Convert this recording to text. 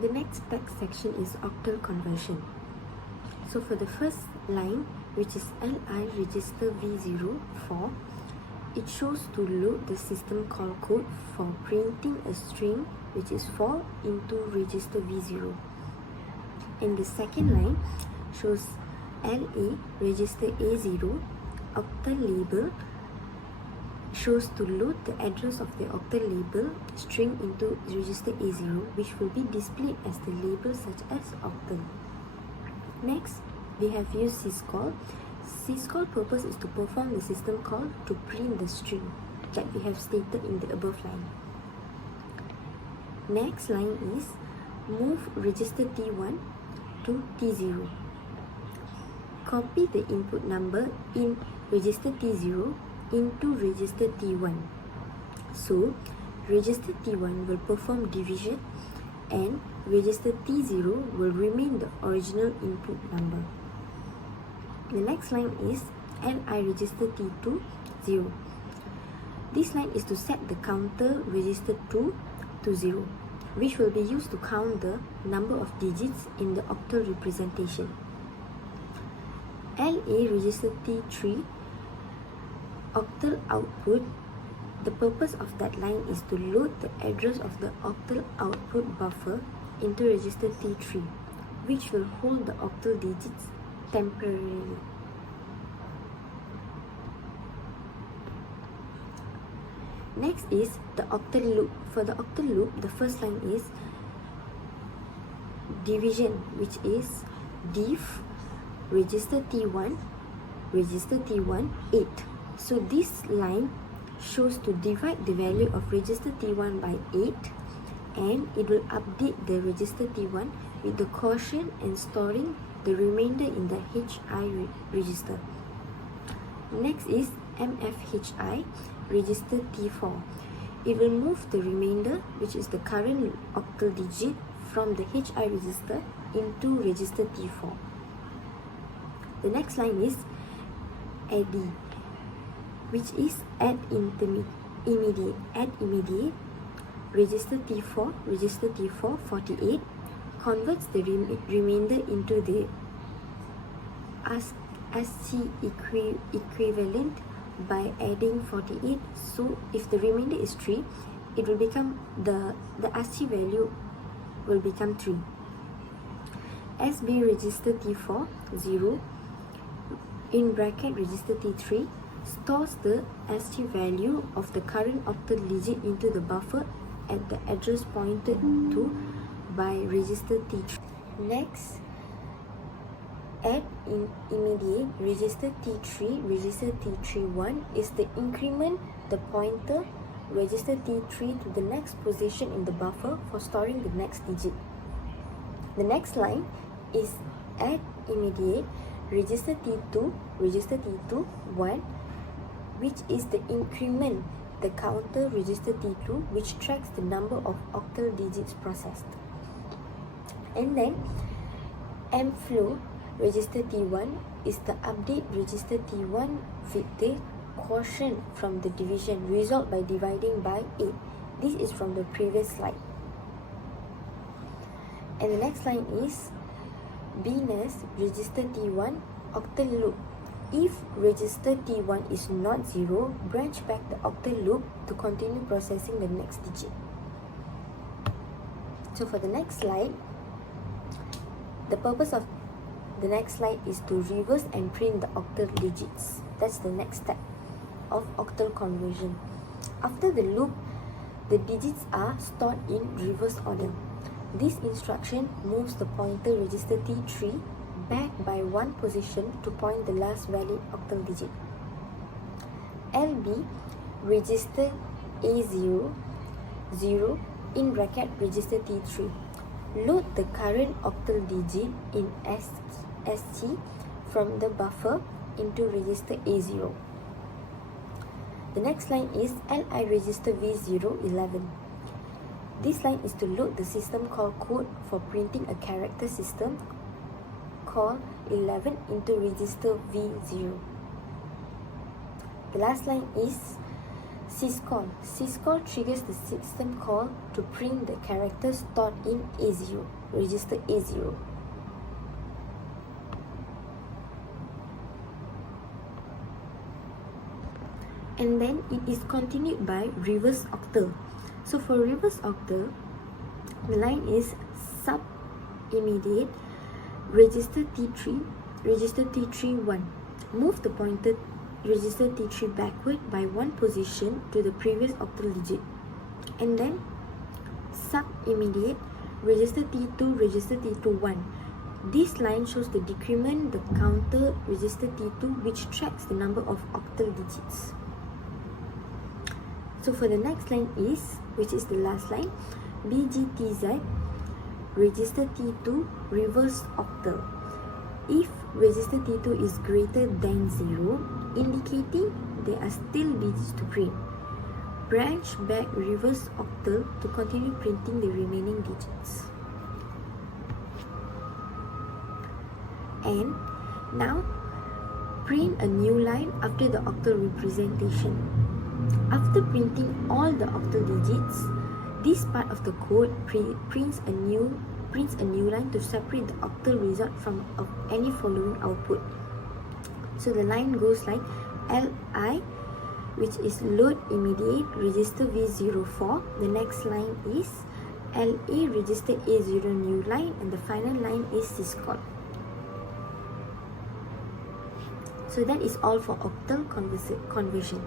The next text section is octal conversion. So for the first line, which is LI register V04, it shows to load the system call code for printing a string which is 4 into register V0. And the second line shows LA register A0 octal label shows to load the address of the octal label string into register A0, which will be displayed as the label such as octal. Next, we have used syscall. Syscall purpose is to perform the system call to print the string that we have stated in the above line. Next line is move register T1 to T0. Copy the input number in register T0 into register T1. So, register T1 will perform division and register T0 will remain the original input number. The next line is LI register T2 0. This line is to set the counter register 2 to 0, which will be used to count the number of digits in the octal representation. LA register T3 octal output. The purpose of that line is to load the address of the octal output buffer into register T3, which will hold the octal digits temporarily. Next is the octal loop. For the octal loop, the first line is division, which is div register T1 8. So this line shows to divide the value of register T1 by 8, and it will update the register T1 with the quotient and storing the remainder in the HI register. Next is MFHI register T4. It will move the remainder, which is the current octal digit, from the HI register into register T4. The next line is ADD, which is add immediate. Add immediate register T4 48 converts the remainder into the ASCII equivalent by adding 48. So if the remainder is 3, it will become the ASCII value will become 3. SB register T4 0 in bracket register T3 stores the ASCII value of the current octal digit into the buffer at the address pointed to by register T3. Next, add immediate register T3 is the increment the pointer register T3 to the next position in the buffer for storing the next digit. The next line is add immediate register T2 1, which is the increment the counter register T2, which tracks the number of octal digits processed. And then mflow register T1 is the update register T1 with the quotient from the division result by dividing by 8. This is from the previous slide. And the next line is bns register T1 octal loop. If register T1 is not 0, branch back the octal loop to continue processing the next digit. So for the next slide, the purpose of the next slide is to reverse and print the octal digits. That's the next step of octal conversion. After the loop, the digits are stored in reverse order. This instruction moves the pointer register T3 back by one position to point the last valid octal digit. LB register A0 0 in bracket register T3. Load the current octal digit in ASCII from the buffer into register A0. The next line is LI register V011. This line is to load the system call code for printing a character system call 11 into register V0. The last line is syscall. Syscall triggers the system call to print the characters stored in A0, register A0. And then it is continued by reverse octal. So for reverse octal, the line is sub immediate register T3, register T3 1. Move the pointer register T3 backward by one position to the previous octal digit. And then sub immediate register T2, register T2 1. This line shows the decrement the counter register T2, which tracks the number of octal digits. So for the next line is, which is the last line, BGTZ register T2 reverse octal. If register T2 is greater than 0, indicating there are still digits to print, branch back reverse octal to continue printing the remaining digits. And now print a new line after the octal representation. After printing all the octal digits, this part of the code prints a new line to separate the octal result from any following output. So the line goes like LI, which is load immediate register V04. The next line is LA register A0 new line, and the final line is syscall. So that is all for octal conversion.